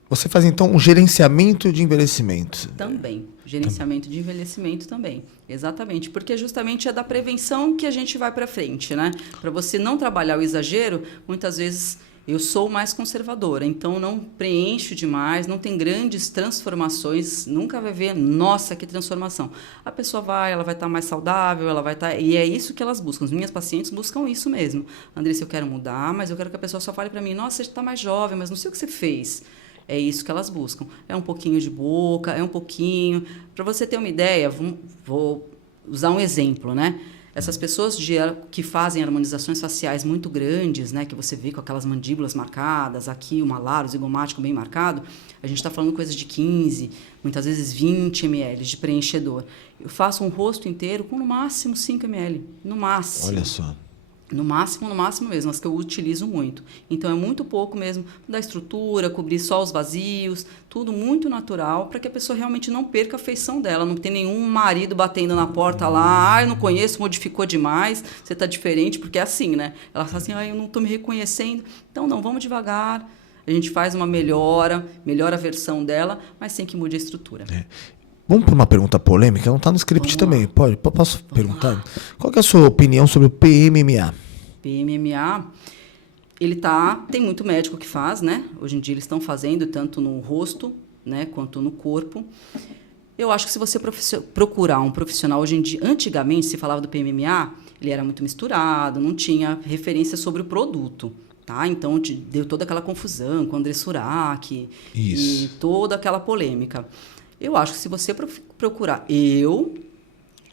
Você faz, então, um gerenciamento de envelhecimento? Também. Gerenciamento de envelhecimento também. Exatamente. Porque justamente é da prevenção que a gente vai para frente, né? Para você não trabalhar o exagero, muitas vezes eu sou mais conservadora, então não preencho demais, não tem grandes transformações, nunca vai ver, nossa, que transformação. A pessoa ela vai estar mais saudável, ela vai estar... E é isso que elas buscam. As minhas pacientes buscam isso mesmo. Andressa, eu quero mudar, mas eu quero que a pessoa só fale para mim, nossa, você está mais jovem, mas não sei o que você fez. É isso que elas buscam. É um pouquinho de boca, é um pouquinho... Para você ter uma ideia, vou usar um exemplo, né? Essas pessoas que fazem harmonizações faciais muito grandes, né? Que você vê com aquelas mandíbulas marcadas, aqui o malar, o zigomático bem marcado, a gente está falando coisas de 15, muitas vezes 20 ml de preenchedor. Eu faço um rosto inteiro com no máximo 5 ml, no máximo. Olha só. No máximo mesmo, as que eu utilizo muito. Então, é muito pouco mesmo da estrutura, cobrir só os vazios, tudo muito natural, para que a pessoa realmente não perca a feição dela. Não tem nenhum marido batendo na porta lá, eu não conheço, modificou demais, você está diferente, porque é assim, né? Ela fala assim, eu não estou me reconhecendo. Então, não, vamos devagar, a gente faz uma melhora a versão dela, mas sem que mude a estrutura. Vamos para uma pergunta polêmica, não está no script também. Posso perguntar? Lá. Qual que é a sua opinião sobre o PMMA? PMMA, tem muito médico que faz, né? Hoje em dia eles estão fazendo tanto no rosto, né, quanto no corpo. Eu acho que se você procurar um profissional hoje em dia, antigamente se falava do PMMA, ele era muito misturado, não tinha referência sobre o produto. Tá? Então, deu toda aquela confusão com o André Surak e toda aquela polêmica. Eu acho que se você procurar, eu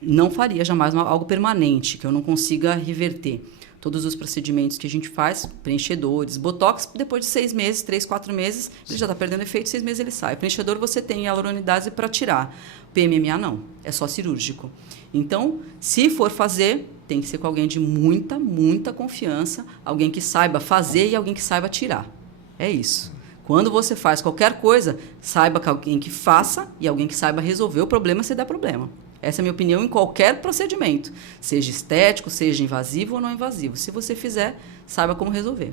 não faria jamais algo permanente, que eu não consiga reverter. Todos os procedimentos que a gente faz, preenchedores, botox, depois de 6 meses, 3, 4 meses, ele já está perdendo efeito, 6 meses ele sai. Preenchedor você tem hialuronidase para tirar. PMMA não, é só cirúrgico. Então, se for fazer, tem que ser com alguém de muita, muita confiança, alguém que saiba fazer e alguém que saiba tirar. É isso. Quando você faz qualquer coisa, saiba que alguém que faça e alguém que saiba resolver o problema se der problema. Essa é a minha opinião em qualquer procedimento, seja estético, seja invasivo ou não invasivo. Se você fizer, saiba como resolver.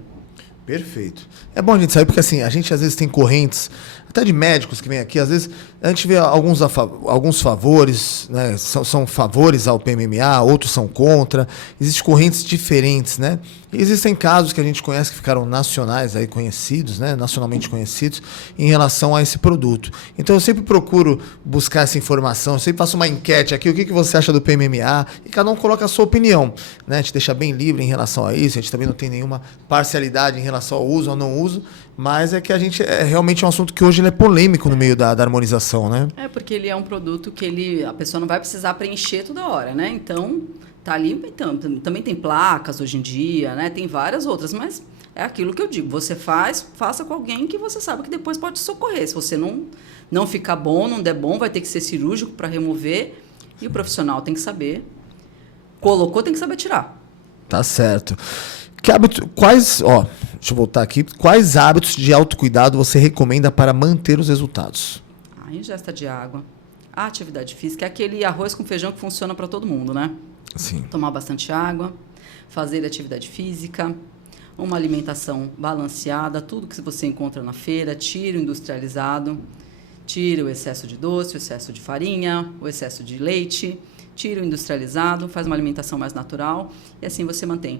Perfeito. É bom a gente saber, porque assim, a gente às vezes tem correntes, até de médicos que vêm aqui, às vezes a gente vê alguns favores, né? São favores ao PMMA, outros são contra. Existem correntes diferentes, né? E existem casos que a gente conhece que ficaram nacionais aí conhecidos, né? Nacionalmente conhecidos, em relação a esse produto. Então eu sempre procuro buscar essa informação, eu sempre faço uma enquete aqui, o que você acha do PMMA, e cada um coloca a sua opinião, né? Te deixa bem livre em relação a isso, a gente também não tem nenhuma parcialidade em relação ao uso ou não uso, mas é que a gente realmente é um assunto que hoje ele é polêmico no meio da harmonização, né? É, porque ele é um produto que a pessoa não vai precisar preencher toda hora, né? Então, tá ali, então, também tem placas hoje em dia, né? Tem várias outras, mas É aquilo que eu digo, você faça com alguém que você sabe que depois pode te socorrer. Se você não ficar bom, não der bom, vai ter que ser cirúrgico para remover. E o profissional tem que saber. Colocou, tem que saber tirar. Tá certo. Que hábito, deixa eu voltar aqui. Quais hábitos de autocuidado você recomenda para manter os resultados? A ingesta de água, a atividade física, é aquele arroz com feijão que funciona para todo mundo, né? Sim. Tomar bastante água, fazer atividade física, uma alimentação balanceada, tudo que você encontra na feira, tira o industrializado, tira o excesso de doce, o excesso de farinha, o excesso de leite, tira o industrializado, faz uma alimentação mais natural e assim você mantém.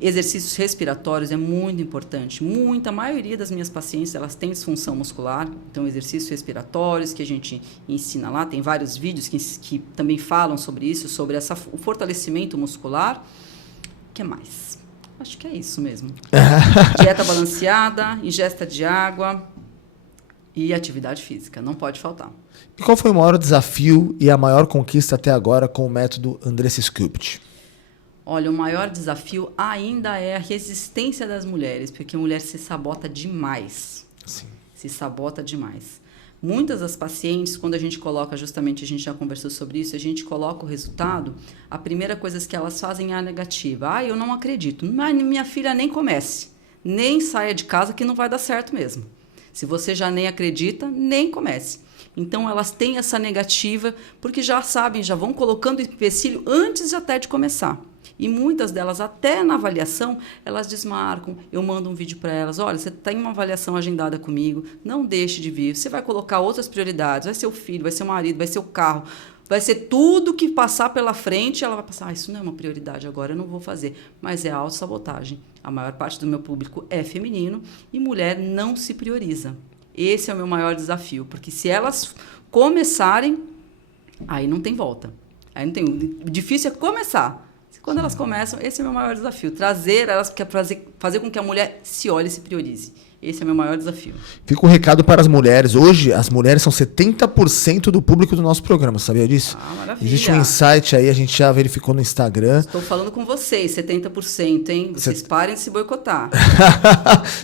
Exercícios respiratórios é muito importante. A maioria das minhas pacientes, elas têm disfunção muscular, então exercícios respiratórios que a gente ensina lá, tem vários vídeos que também falam sobre isso, sobre o fortalecimento muscular. O que mais? Acho que é isso mesmo. Dieta balanceada, ingesta de água e atividade física, não pode faltar. E qual foi o maior desafio e a maior conquista até agora com o método Andressa Sculpt? Olha, o maior desafio ainda é a resistência das mulheres, porque a mulher se sabota demais. Sim. Se sabota demais. Muitas das pacientes, quando a gente coloca, justamente a gente já conversou sobre isso, a gente coloca o resultado, a primeira coisa que elas fazem é a negativa. Eu não acredito. Minha filha nem comece, nem saia de casa que não vai dar certo mesmo. Se você já nem acredita, nem comece. Então, elas têm essa negativa, porque já sabem, já vão colocando o empecilho antes até de começar. E muitas delas, até na avaliação, elas desmarcam. Eu mando um vídeo para elas. Olha, você tem uma avaliação agendada comigo, não deixe de vir. Você vai colocar outras prioridades. Vai ser o filho, vai ser o marido, vai ser o carro. Vai ser tudo que passar pela frente. Ela vai passar, isso não é uma prioridade agora, eu não vou fazer. Mas é autossabotagem. A maior parte do meu público é feminino e mulher não se prioriza. Esse é o meu maior desafio. Porque se elas começarem, aí não tem volta. Aí não tem. O difícil é começar. Quando elas começam, esse é o meu maior desafio. Trazer elas, fazer com que a mulher se olhe e se priorize. Esse é o meu maior desafio. Fica um recado para as mulheres. Hoje, as mulheres são 70% do público do nosso programa. Sabia disso? Maravilha. Existe um insight aí, a gente já verificou no Instagram. Estou falando com vocês, 70%, hein? Vocês parem de se boicotar.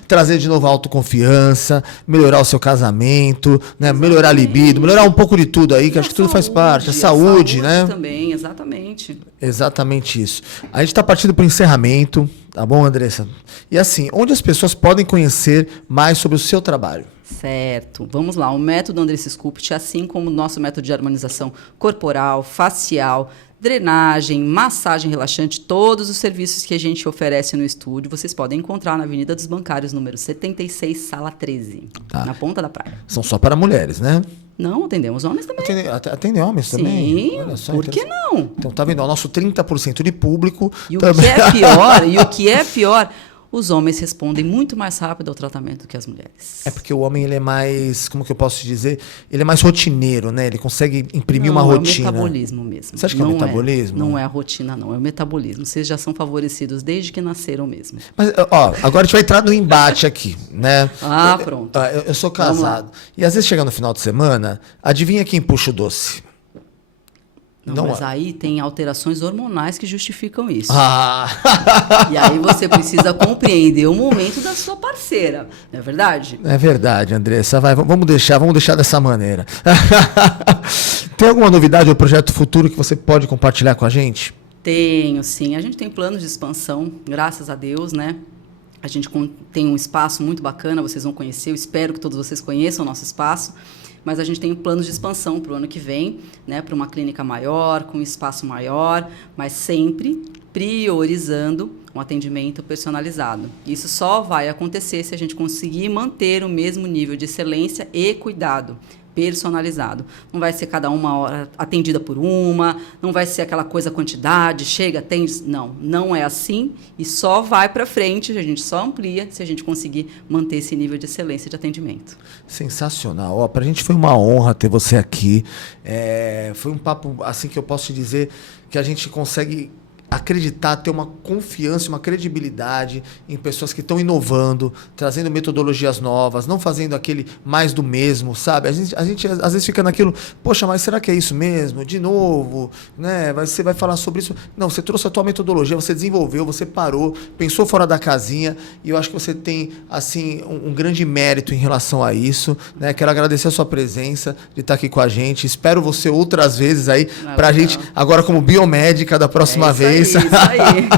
Trazer de novo a autoconfiança, melhorar o seu casamento, né? Melhorar a libido, melhorar um pouco de tudo aí, que acho que tudo faz parte. A saúde, né? Também, exatamente. Exatamente isso. A gente está partindo para o encerramento, tá bom, Andressa? E assim, onde as pessoas podem conhecer mais sobre o seu trabalho? Certo. Vamos lá. O método Andressa Sculpt, assim como o nosso método de harmonização corporal, facial, drenagem, massagem relaxante, todos os serviços que a gente oferece no estúdio, vocês podem encontrar na Avenida dos Bancários, número 76, sala 13, na Ponta da Praia. São só para mulheres, né? Não, atendemos homens também. Atendem homens também? Sim, olha só, por que não? Então, tá vendo? O nosso 30% de público... E também... o que é pior, os homens respondem muito mais rápido ao tratamento do que as mulheres. É porque o homem, ele é mais, como que eu posso te dizer? Ele é mais rotineiro, né? Ele consegue imprimir uma rotina. É o metabolismo mesmo. Você acha que é o metabolismo? Não é a rotina, não. É o metabolismo. Vocês já são favorecidos desde que nasceram mesmo. Mas, ó, agora a gente vai entrar no embate aqui, né? Pronto. Eu sou casado. E às vezes chega no final de semana, adivinha quem puxa o doce? Não, mas aí tem alterações hormonais que justificam isso. Ah. E aí você precisa compreender o momento da sua parceira, não é verdade? É verdade, Andressa. Vamos deixar dessa maneira. Tem alguma novidade ou projeto futuro que você pode compartilhar com a gente? Tenho, sim. A gente tem planos de expansão, graças a Deus, né? A gente tem um espaço muito bacana, vocês vão conhecer. Eu espero que todos vocês conheçam o nosso espaço. Mas a gente tem planos de expansão para o ano que vem, né, para uma clínica maior, com um espaço maior, mas sempre priorizando um atendimento personalizado. Isso só vai acontecer se a gente conseguir manter o mesmo nível de excelência e cuidado personalizado. Não vai ser cada uma hora atendida por uma, não vai ser aquela coisa quantidade, chega, atende. Não é assim e só vai para frente, a gente só amplia se a gente conseguir manter esse nível de excelência de atendimento. Sensacional. Para a gente foi uma honra ter você aqui. Foi um papo assim que eu posso te dizer que a gente consegue acreditar, ter uma confiança, uma credibilidade em pessoas que estão inovando, trazendo metodologias novas, não fazendo aquele mais do mesmo, sabe? A gente às vezes fica naquilo, poxa, mas será que é isso mesmo? De novo, né? Você vai falar sobre isso? Não, você trouxe a tua metodologia, você desenvolveu, você parou, pensou fora da casinha, e eu acho que você tem, assim, um grande mérito em relação a isso, né? Quero agradecer a sua presença, de estar aqui com a gente. Espero você outras vezes aí, pra gente, agora como biomédica da próxima vez. Isso aí.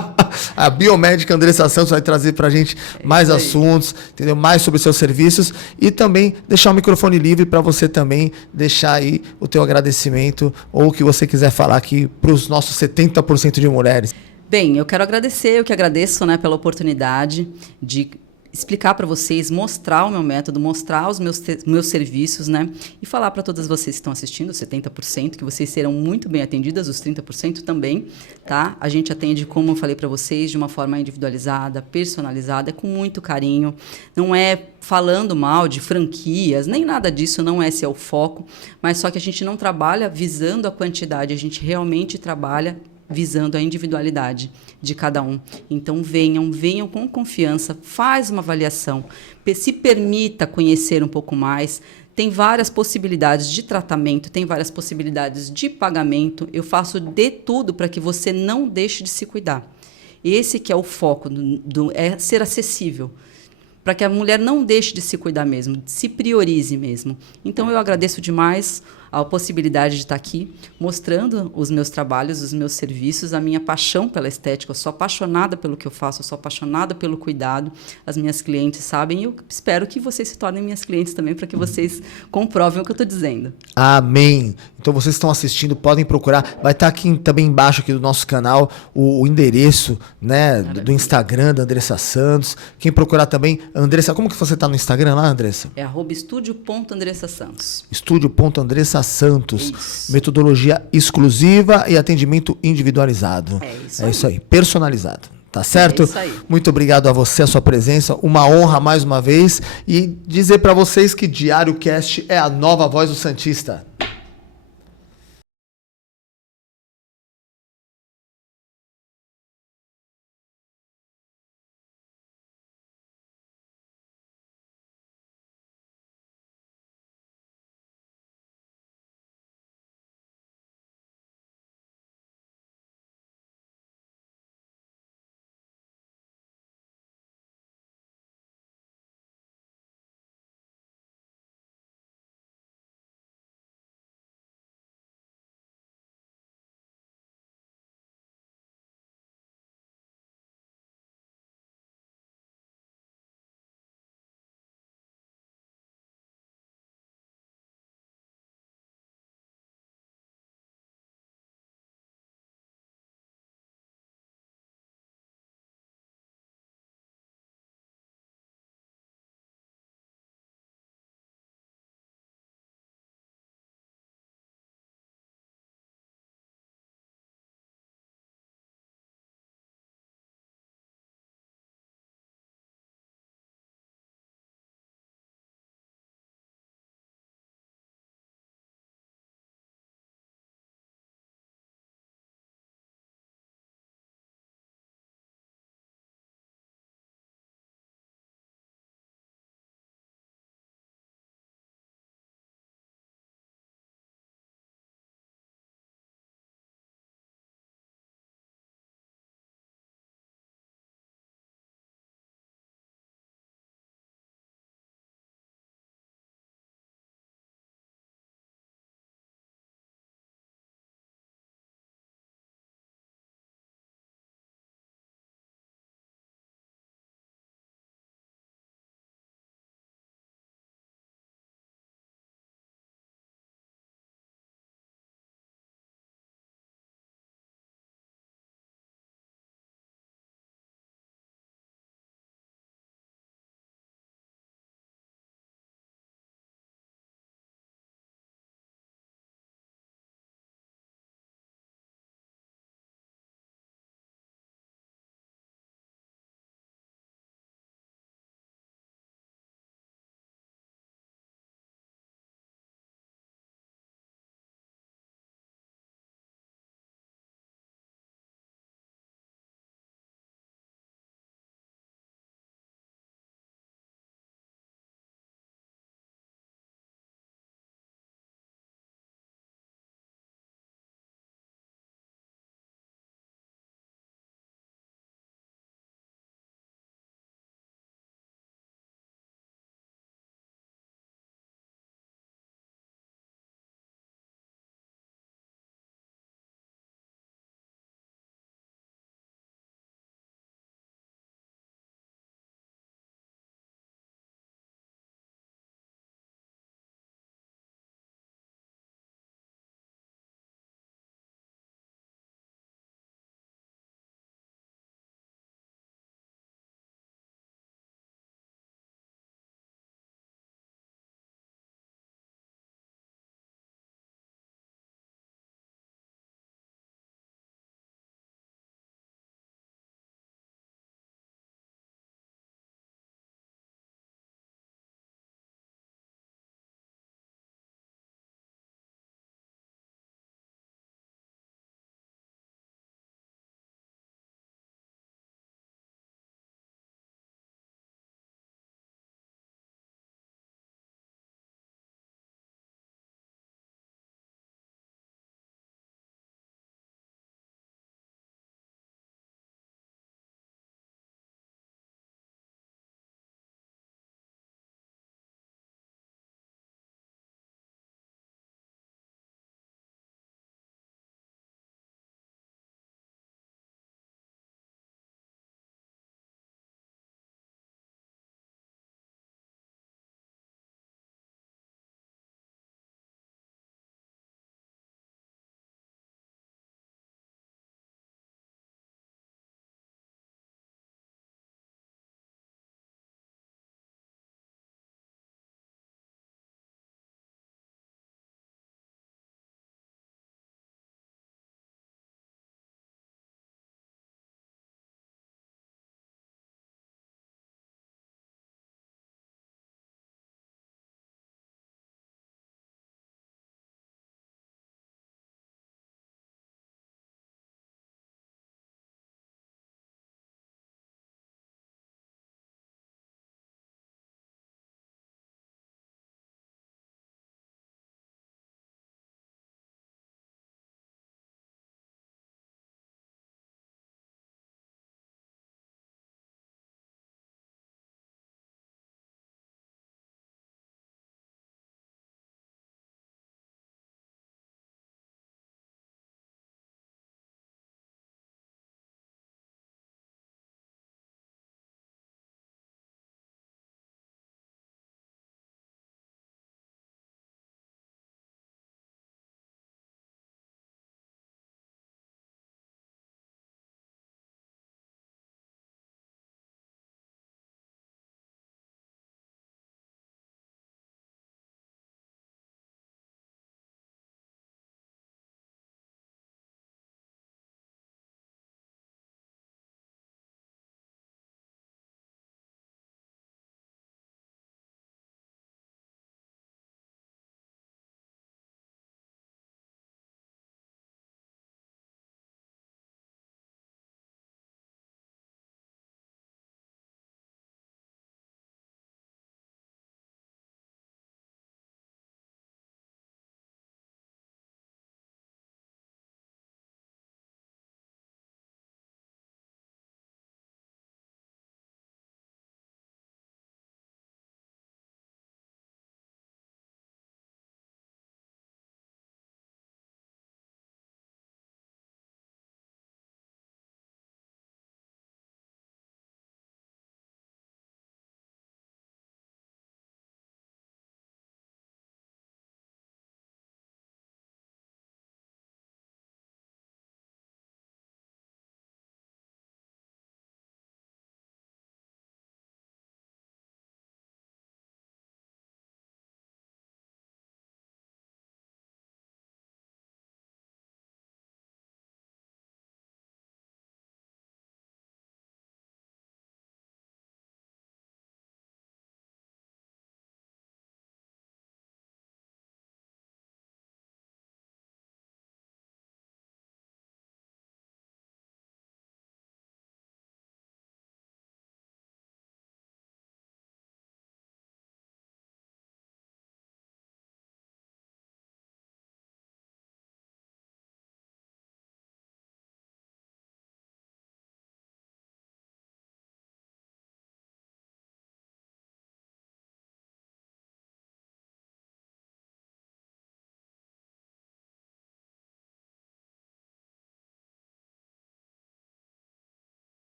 A biomédica Andressa Santos vai trazer pra gente mais assuntos, entendeu? Mais sobre seus serviços e também deixar o microfone livre para você também deixar aí o teu agradecimento ou o que você quiser falar aqui para os nossos 70% de mulheres. Bem, eu quero agradecer, eu que agradeço, né, pela oportunidade de explicar para vocês, mostrar o meu método, mostrar os meus serviços, né? E falar para todas vocês que estão assistindo, 70%, que vocês serão muito bem atendidas, os 30% também, tá? A gente atende, como eu falei para vocês, de uma forma individualizada, personalizada, com muito carinho. Não é falando mal de franquias, nem nada disso, não esse é o foco, mas só que a gente não trabalha visando a quantidade, a gente realmente trabalha visando a individualidade de cada um. Então, venham com confiança, faz uma avaliação, se permita conhecer um pouco mais. Tem várias possibilidades de tratamento, tem várias possibilidades de pagamento. Eu faço de tudo para que você não deixe de se cuidar. Esse que é o foco, é ser acessível, para que a mulher não deixe de se cuidar mesmo, se priorize mesmo. Então, eu agradeço demais a possibilidade de estar aqui mostrando os meus trabalhos, os meus serviços, a minha paixão pela estética. Eu sou apaixonada pelo que eu faço, eu sou apaixonada pelo cuidado. As minhas clientes sabem e eu espero que vocês se tornem minhas clientes também para que vocês comprovem o que eu estou dizendo. Amém! Então vocês estão assistindo, podem procurar. Vai estar aqui também embaixo aqui do nosso canal o endereço, né, do Instagram da Andressa Santos. Quem procurar também, Andressa, como que você está no Instagram lá, Andressa? É @estúdio.andressasantos. Estúdio.andressa Santos. Isso. Metodologia exclusiva e atendimento individualizado. É isso aí. Personalizado. Tá certo? É isso aí. Muito obrigado a você, a sua presença. Uma honra mais uma vez. E dizer para vocês que Diário Cast é a nova voz do Santista.